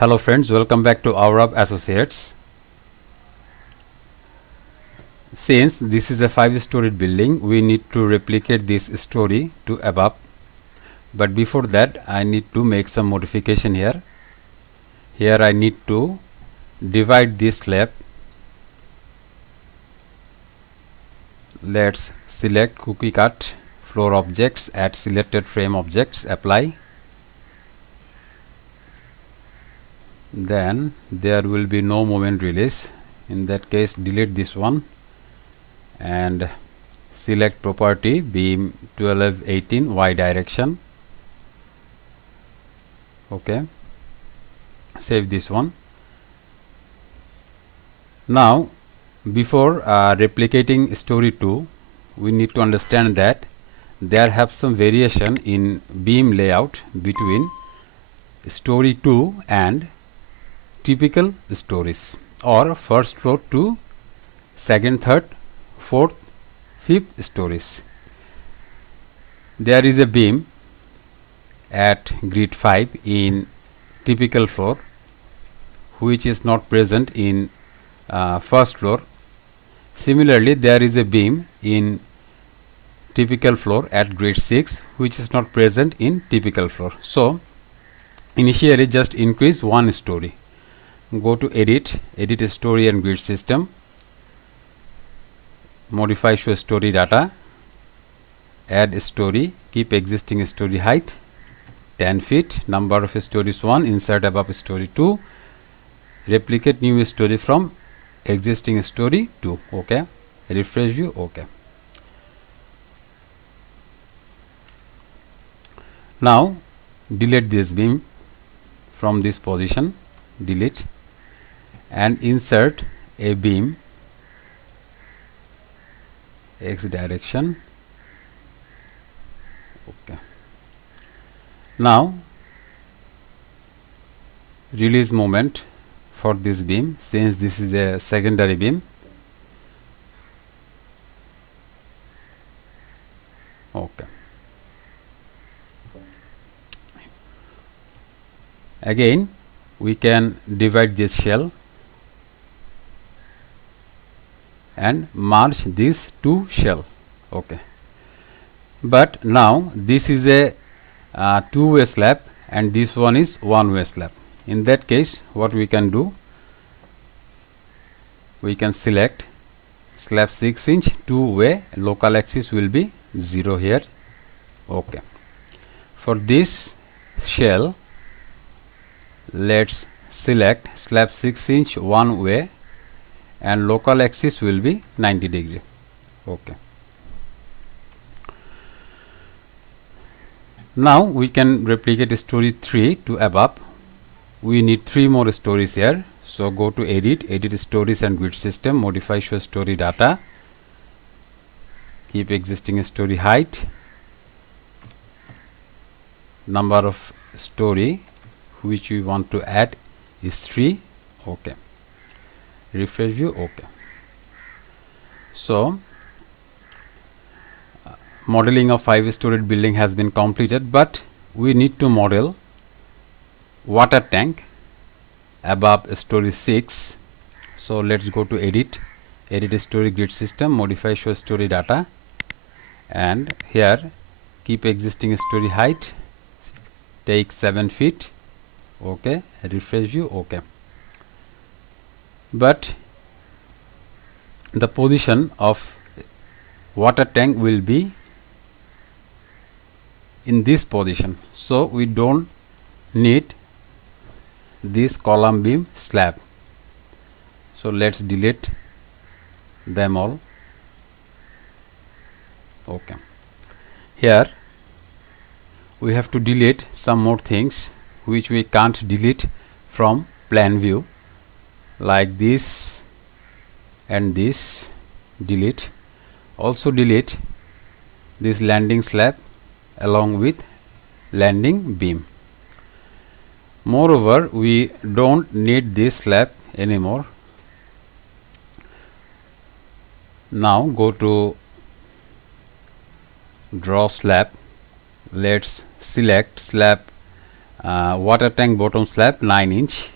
Hello friends, welcome back to Our Associates. Since this is a 5-storied building, we need to replicate this story to above. But before that, I need to make some modification here. Here I need to divide this slab. Let's select cookie cut floor objects, add selected frame objects, apply. Then there will be no moment release. In that case, delete this one and select property beam 1218 y direction. Okay, save this one. Now before replicating story 2, we need to understand that there have some variation in beam layout between story 2 and typical stories, or first floor to second, third, fourth, fifth stories. There is a beam at grid 5 in typical floor which is not present in first floor. Similarly, there is a beam in typical floor at grid 6 which is not present in typical floor. So initially just increase one story. Go to edit story and grid system, modify show story data, add story, keep existing story height 10 feet, number of stories 1, insert above story 2, replicate new story from existing story 2. Okay, refresh view. Okay, now delete this beam from this position, delete, and insert a beam x direction. Okay, now release moment for this beam since this is a secondary beam. Okay, again we can divide this shell and merge these two shell. Okay, but now this is a two-way slab and this one is one-way slab. In that case, what we can do, we can select slab 6-inch two-way, local axis will be 0 here. Okay, for this shell let's select slab 6-inch one way and local axis will be 90 degree. Okay, now we can replicate story 3 to above. We need 3 more stories here, so go to edit stories and grid system, modify show story data, keep existing story height, number of story which we want to add is 3. Okay, refresh view. Okay, so modeling of 5-storied building has been completed, but we need to model water tank above story 6. So let's go to edit story grid system, modify show story data, and here keep existing story height, take 7 feet. Okay, refresh view. Okay, but the position of water tank will be in this position, so we don't need this column beam slab. So let's delete them all. Okay, here we have to delete some more things which we can't delete from plan view, like this and this. Delete. Also delete this landing slab along with landing beam. Moreover, we don't need this slab anymore. Now go to draw slab. Let's select slab water tank bottom slab 9 inch.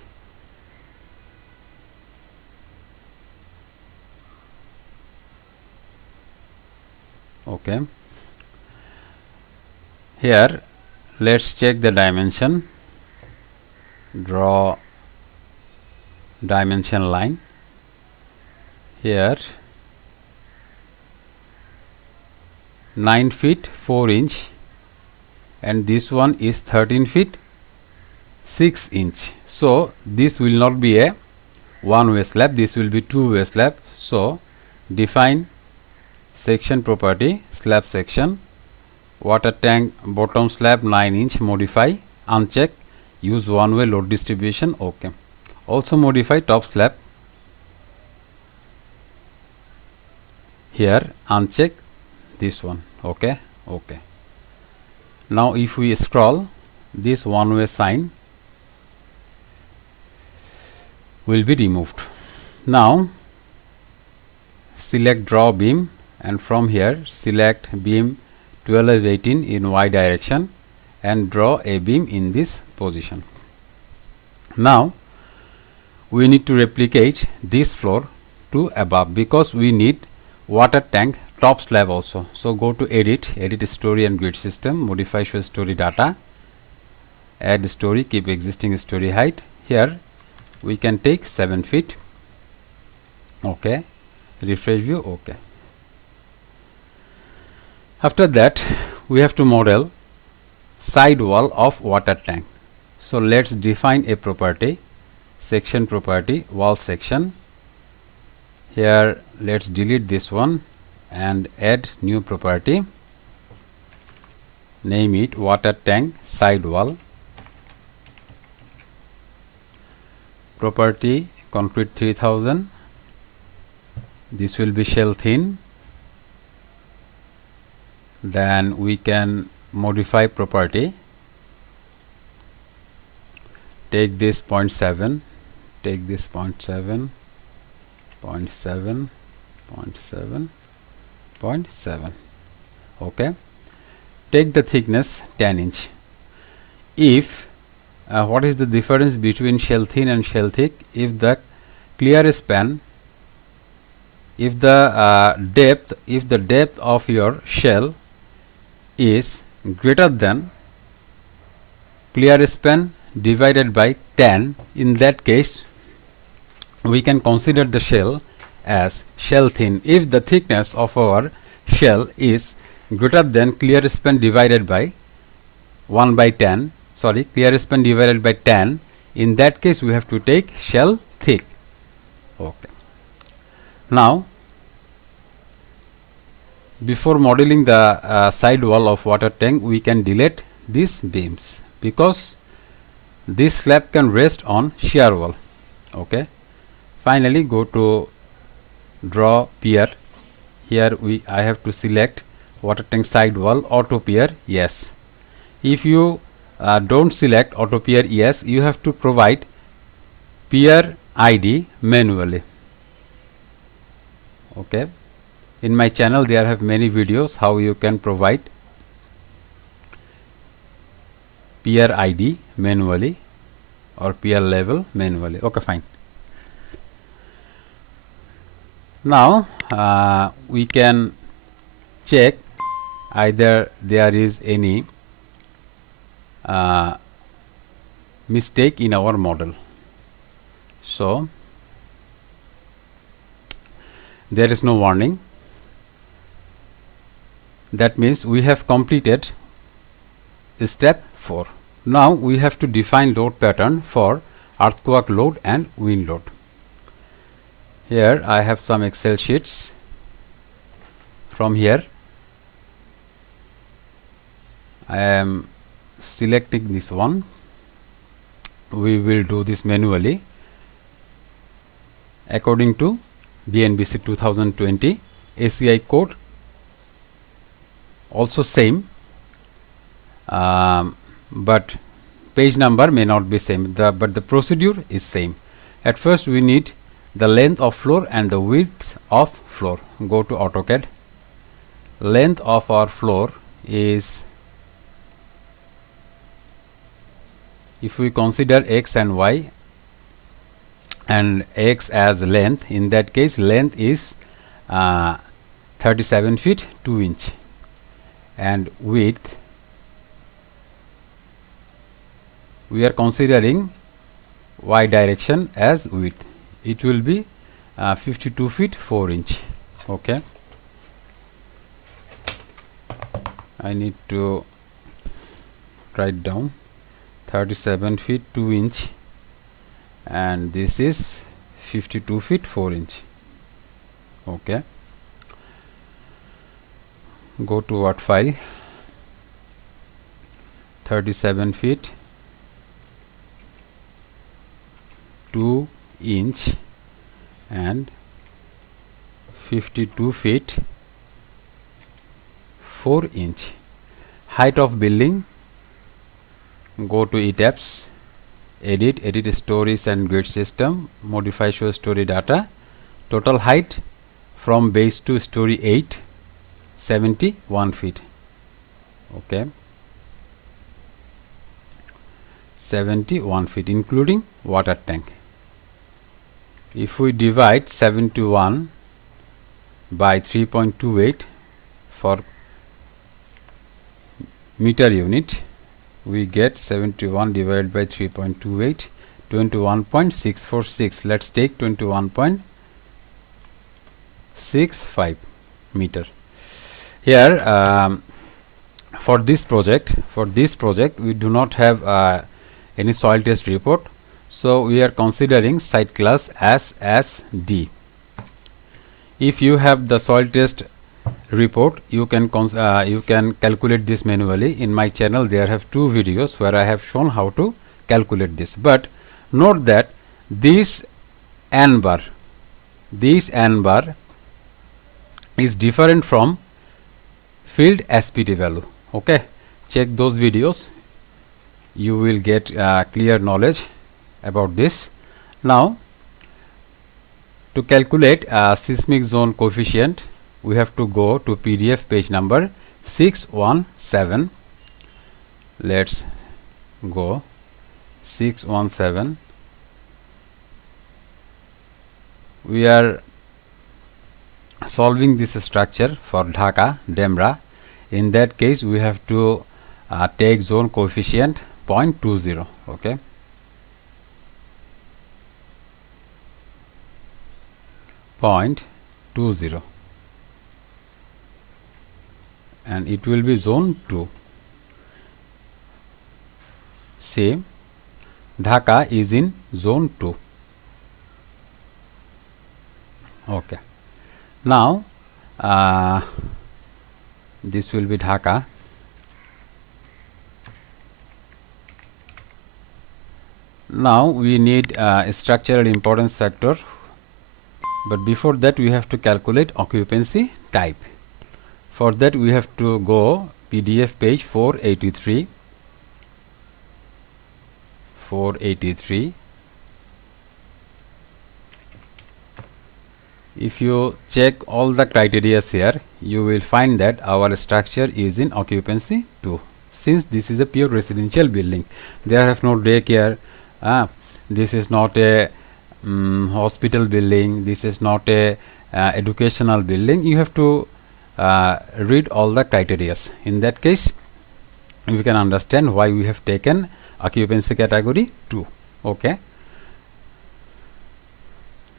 Okay, here let's check the dimension. Draw dimension line. Here 9 feet 4 inch, and this one is 13 feet 6 inch. So this will not be a one way slab, this will be two way slab. So define section property, slab section, water tank bottom slab 9 inch, modify, uncheck, use one way load distribution. Okay, also modify top slab. Here uncheck this one. Okay, okay. Now if we scroll, this one way sign will be removed. Now select draw beam, and from here select beam 12/18 in y direction and draw a beam in this position. Now we need to replicate this floor to above, because we need water tank top slab also. So go to edit story and grid system, modify show story data, add story, keep existing story height. Here we can take 7 feet. Okay, refresh view. Okay, after that we have to model side wall of water tank. So let's define a property, section property, wall section. Here let's delete this one and add new property, name it water tank side wall. Property concrete 3000, this will be shell thin. Then we can modify property, take this 0.7, take this 0.7, 0.7, 0.7, 0.7. Okay, take the thickness 10 inch. If what is the difference between shell thin and shell thick? If the clear span, if the depth of your shell is greater than clear span divided by 10, in that case we can consider the shell as shell thin. If the thickness of our shell is greater than clear span divided by 1 by 10, sorry, clear span divided by 10, in that case we have to take shell thick. Okay, now before modeling the side wall of water tank, we can delete these beams, because this slab can rest on shear wall. Okay, finally go to draw pier. Here I have to select water tank side wall auto pier yes. If you don't select auto pier yes, you have to provide pier ID manually. Okay, in my channel there have many videos how you can provide pier ID manually or pier level manually. Okay, fine. Now we can check either there is any mistake in our model. So there is no warning. That means we have completed step 4. Now we have to define load pattern for earthquake load and wind load. Here I have some Excel sheets. From here I am selecting this one. We will do this manually according to bnbc 2020 ACI code, also same, but page number may not be same, but the procedure is same. At first we need the length of floor and the width of floor. Go to AutoCAD. Length of our floor is if we consider x and y and x as length, in that case length is 37 feet 2 inch and width we are considering y direction as width, it will be 52 feet 4 inch. Okay, I need to write down 37 feet 2 inch and this is 52 feet 4 inch. Okay, go to Word file, 37 feet 2 inch and 52 feet 4 inch. Height of building, go to ETABS, edit stories and grid system, modify show story data. Total height from base to story 8, 71 feet. Okay, 71 feet including water tank. If we divide 71 by 3.28 for meter unit, we get 71 divided by 3.28, 21.646. Let's take 21.65 meter. Here for this project we do not have any soil test report, so we are considering site class as D. If you have the soil test report, you can calculate this manually. In my channel there have 2 videos where I have shown how to calculate this, but note that this n bar is different from field SPT value. Okay, check those videos, you will get clear knowledge about this. Now to calculate seismic zone coefficient, we have to go to PDF page number 617. Let's go 617. We are solving this structure for Dhaka, Demra. In that case we have to take zone coefficient 0.20. Okay, .20, and it will be zone 2. See, Dhaka is in zone 2. Okay, now this will be Dhaka. Now we need structural importance factor, but before that we have to calculate occupancy type. For that we have to go PDF page 483. If you check all the criteria here, you will find that our structure is in occupancy 2. Since this is a pure residential building, there have no daycare, this is not a hospital building, this is not a educational building. You have to read all the criteria. In that case we can understand why we have taken occupancy category 2. Okay,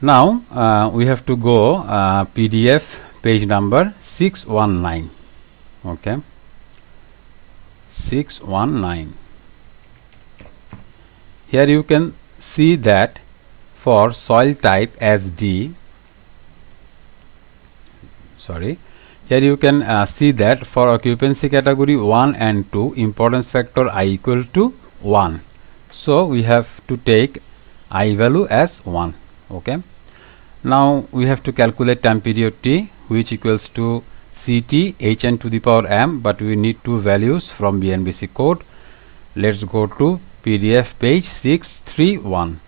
now we have to go PDF page number 619. Okay, 619. Here you can see that for soil type as D, here you can see that for occupancy category 1 and 2, importance factor I equal to 1. So we have to take I value as 1. Okay, now we have to calculate time period T, which equals to Ct Hn to the power m, but we need 2 values from bnbc code. Let's go to PDF page 631.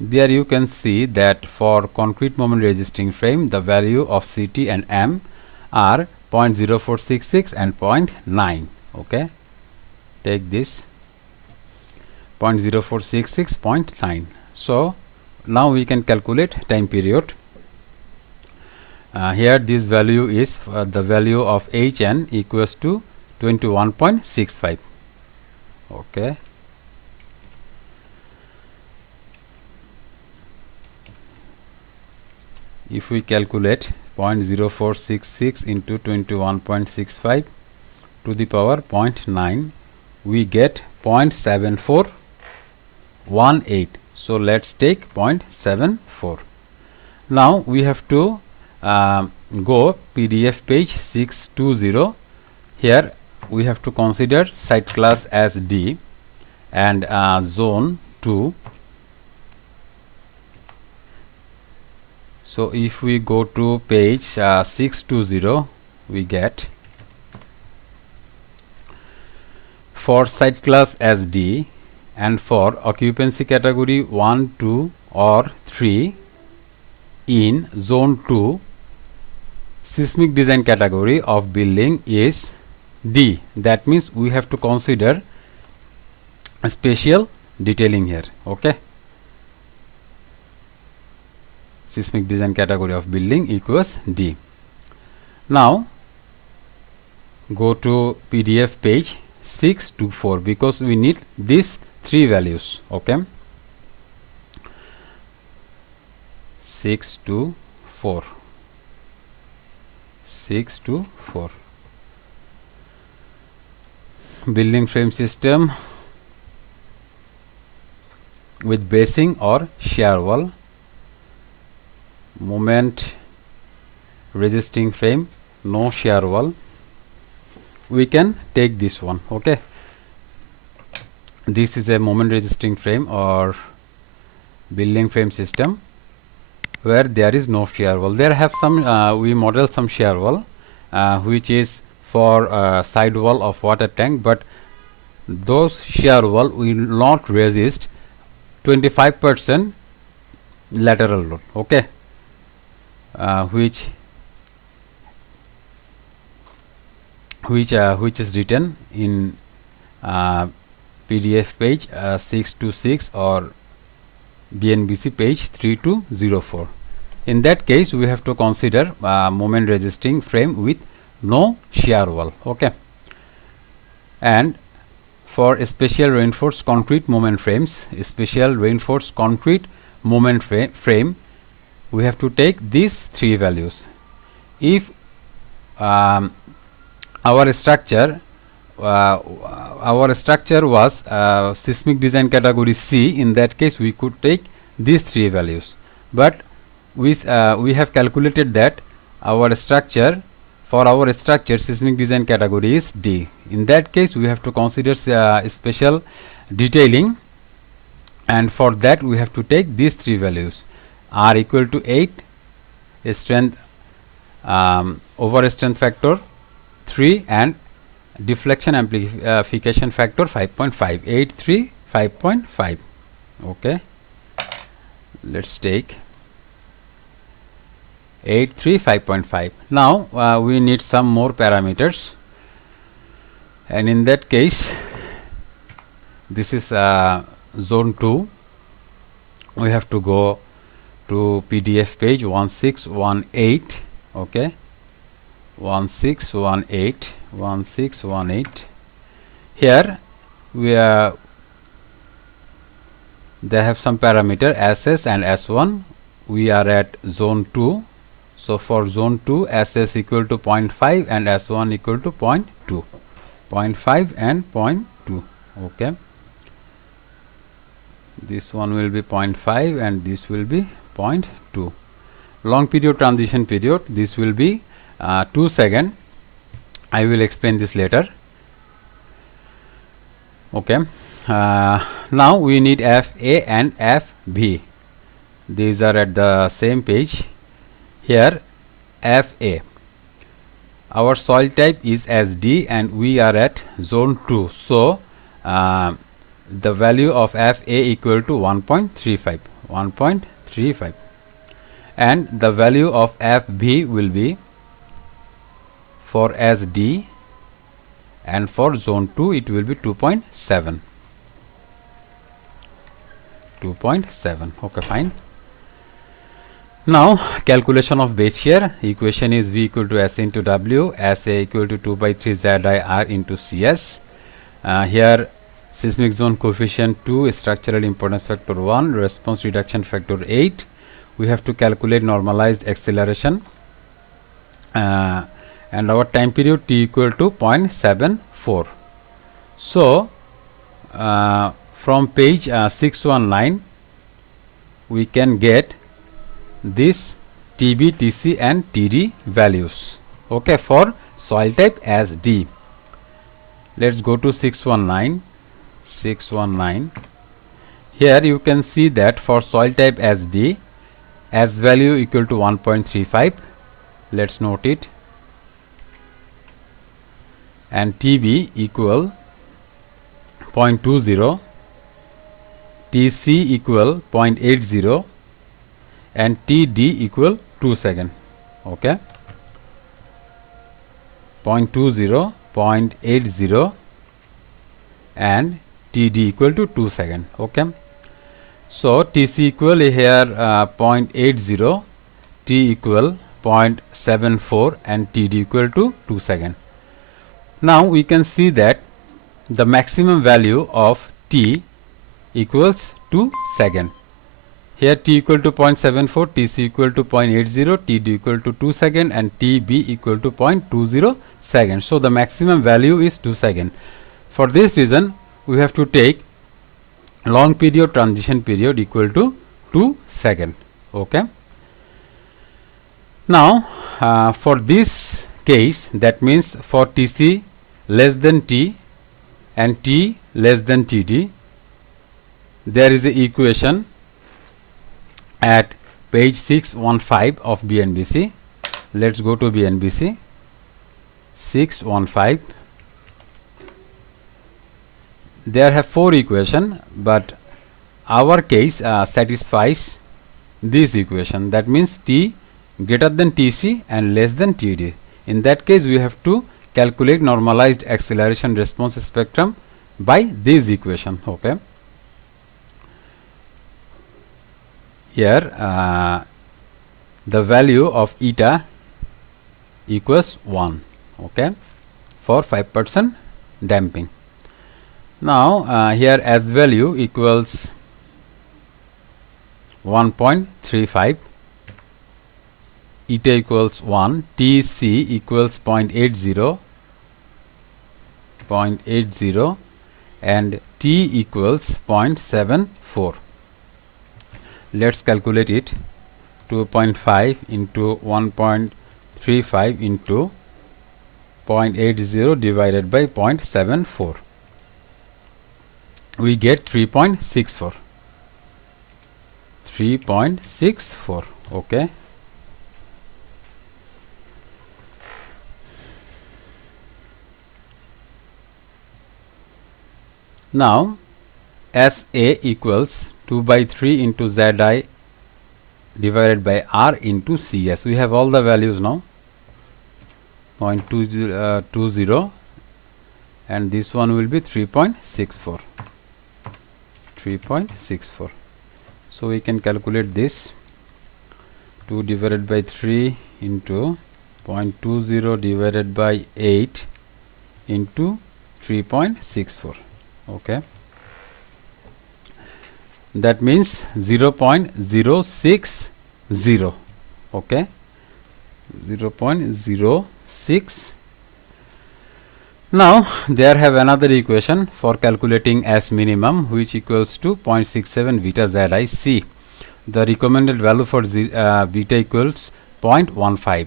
There you can see that for concrete moment resisting frame, the value of Ct and m are 0.0466 and 0.9. Okay, take this 0.0466, 0.9. So now we can calculate time period. Here this value is the value of Hn equals to 21.65. Okay, if we calculate 0.0466 into 21.65 to the power 0.9, we get 0.7418. So let's take 0.74. Now we have to go PDF page 620. Here we have to consider site class as D and zone 2. So if we go to page 620, we get for site class as D and for occupancy category 1, 2 or 3 in zone 2, seismic design category of building is D. That means we have to consider a special detailing here. Okay, seismic design category of building equals D. Now go to PDF page 624 because we need these three values. Okay, 624. Building frame system with bracing or shear wall, moment resisting frame, no shear wall. We can take this one. Okay, this is a moment resisting frame or building frame system where there is no shear wall. There have some we model some shear wall which is for side wall of water tank, but those shear wall will not resist 25% lateral load. Okay, which is written in PDF page 626 or BNBC page 3204. In that case, we have to consider moment resisting frame with no shear wall. Okay, and for special reinforced concrete moment frames, frame, we have to take these three values. If our structure was seismic design category C, in that case we could take these three values, but we have calculated that our structure seismic design category is D. In that case we have to consider special detailing, and for that we have to take these three values: R equal to 8, strength over strength factor 3, and deflection amplification factor 5.5. 8, 3, 5.5. Okay, let's take 8, 3, 5.5. Now we need some more parameters, and in that case this is zone 2. We have to go to PDF page 1618. Okay, 1618. Here they have some parameter SS and S1. We are at zone 2, so for zone 2 SS equal to 0.5 and S1 equal to 0.2. 0.5 and 0.2. Okay, this one will be 0.5 and this will be 0.2. Long period transition period, this will be 2 seconds. I will explain this later. Okay, now we need FA and FB. These are at the same page. Here FA, our soil type is as D and we are at zone 2, so the value of FA equal to 1.35, and the value of FB will be for as D, and for zone 2 it will be 2.7. 2.7. Okay, fine. Now calculation of base shear. Equation is V equal to S into W, SA equal to 2 by 3 ZIR into CS. Here seismic zone coefficient 2, structural importance factor 1, response reduction factor 8. We have to calculate normalized acceleration, and our time period T equal to 0.74. So from page 619 we can get this TB, TC and TD values, okay, for soil type as D. Let's go to 619. Here you can see that for soil type as D, S value equal to 1.35. Let's note it. And TB equal 0.20, TC equal 0.80 and TD equal 2 second. Okay, 0.20, 0.80 and TD equal to 2 second. Okay, so TC equal here 0.80, T equal 0.74 and TD equal to 2 second. Now we can see that the maximum value of T equals 2 second. Here T equal to 0.74, TC equal to 0.80, TD equal to 2 second and TB equal to 0.20 second. So the maximum value is 2 second. For this reason we have to take long period transition period equal to 2 second. Okay. Now for this case, that means for TC less than T and T less than TD, there is a equation at page 615 of BNBC. Let's go to BNBC 615. There have 4 equation, but our case satisfies this equation. That means T greater than TC and less than TD. In that case we have to calculate normalized acceleration response spectrum by this equation. Okay, here the value of eta equals 1, okay, for 5% damping. Now here S value equals 1.35, eta equals 1, TC equals 0.80 and T equals 0.74. Let's calculate it. 2.5 into 1.35 into 0.80 divided by 0.74. We get 3.64. 3.64. Okay. Now SA equals 2 by 3 into ZI divided by R into CS. We have all the values now. 0.20 and this one will be 3.64. 3.64. So we can calculate this. 2 divided by 3 into 0.20 divided by 8 into 3.64. Okay, that means 0.060. okay, 0.06. Now there have another equation for calculating S minimum, which equals to 0.67 beta ZIC. The recommended value for beta equals 0.15.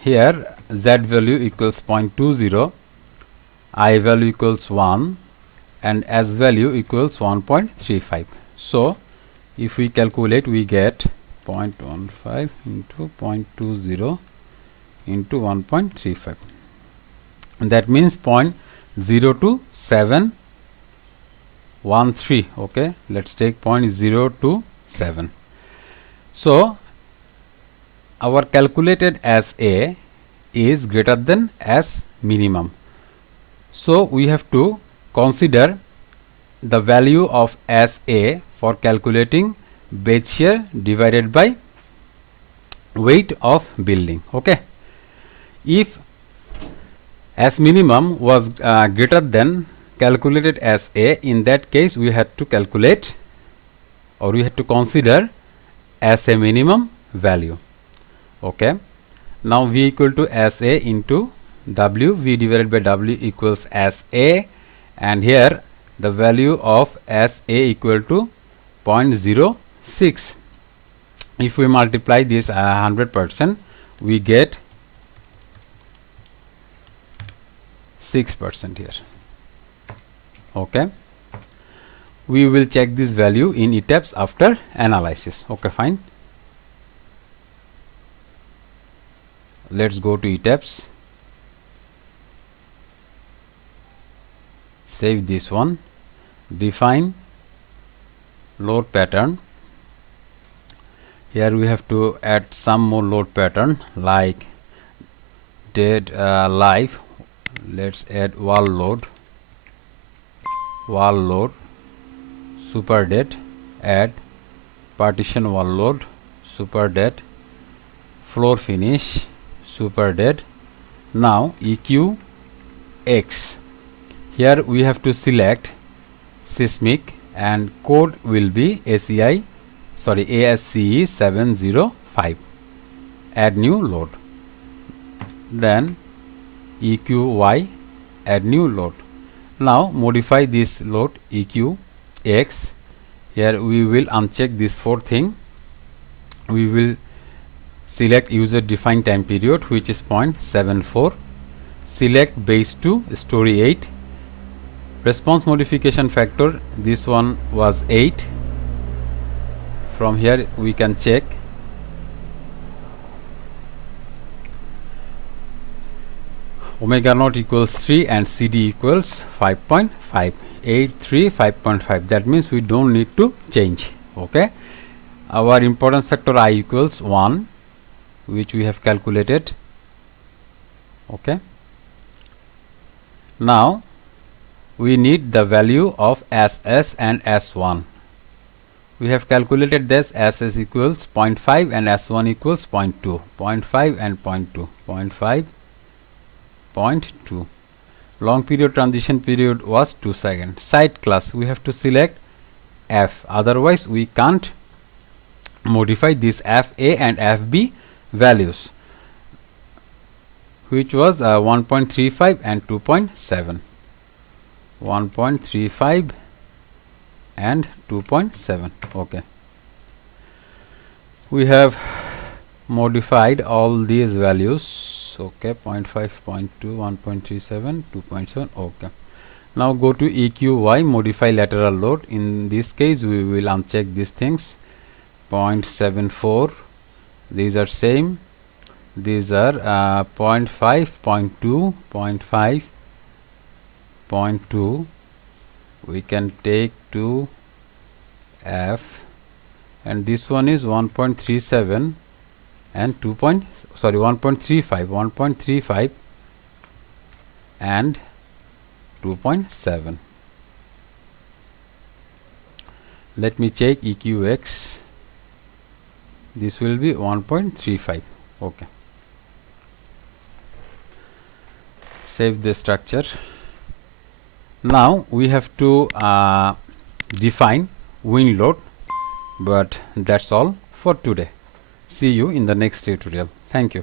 Here Z value equals 0.20, I value equals 1 and S value equals 1.35. So if we calculate, we get 0.15 into 0.20 into 1.35. That means 0.02713. Okay, let's take 0.027. So our calculated SA is greater than S minimum. So we have to consider the value of SA for calculating base share divided by weight of building. Okay, if S minimum was greater than calculated as A, in that case we had to calculate, or we had to consider as a minimum value. Okay, now V equal to as A into W, V divided by W equals as A, and here the value of as A equal to 0.06. If we multiply this 100%, we get 6% here. Okay, we will check this value in ETABS after analysis. Okay, fine. Let's go to ETABS, save this one, define load pattern. Here we have to add some more load pattern like dead live. Let's add wall load, super dead, add partition wall load, super dead, floor finish, super dead. Now EQ X, here we have to select seismic and code will be ASCE 705, add new load. Then EQY, add new load. Now modify this load EQ X. Here we will uncheck this 4 thing. We will select user defined time period, which is 0.74. Select base to story 8. Response modification factor, this one was 8. From here we can check. Omega naught equals 3 and CD equals 5.5. 8, 3, 5.5. That means we don't need to change. Okay. Our importance factor I equals 1, which we have calculated. Okay. Now we need the value of SS and S1. We have calculated this. SS equals 0.5 and S1 equals 0.2. 0.5 and 0.2. 0.5, 0.2. Long period transition period was 2 seconds. Site class, we have to select F, otherwise we can't modify this FA and FB values, which was 1.35 and 2.7. 1.35 and 2.7. Okay, we have modified all these values. Okay, 0.5, 0.2, 1.37, 2.7. Okay, now go to EQY, modify lateral load. In this case we will uncheck these things. 0.74, these are same. These are 0.5, 0.2, 0.5, 0.2. we can take 2 F, and this one is 1.37 and 1.35, 1.35 and 2.7. Let me check EQX. This will be 1.35. Okay, save the structure. Now we have to define wind load, but that's all for today. See you in the next tutorial. Thank you.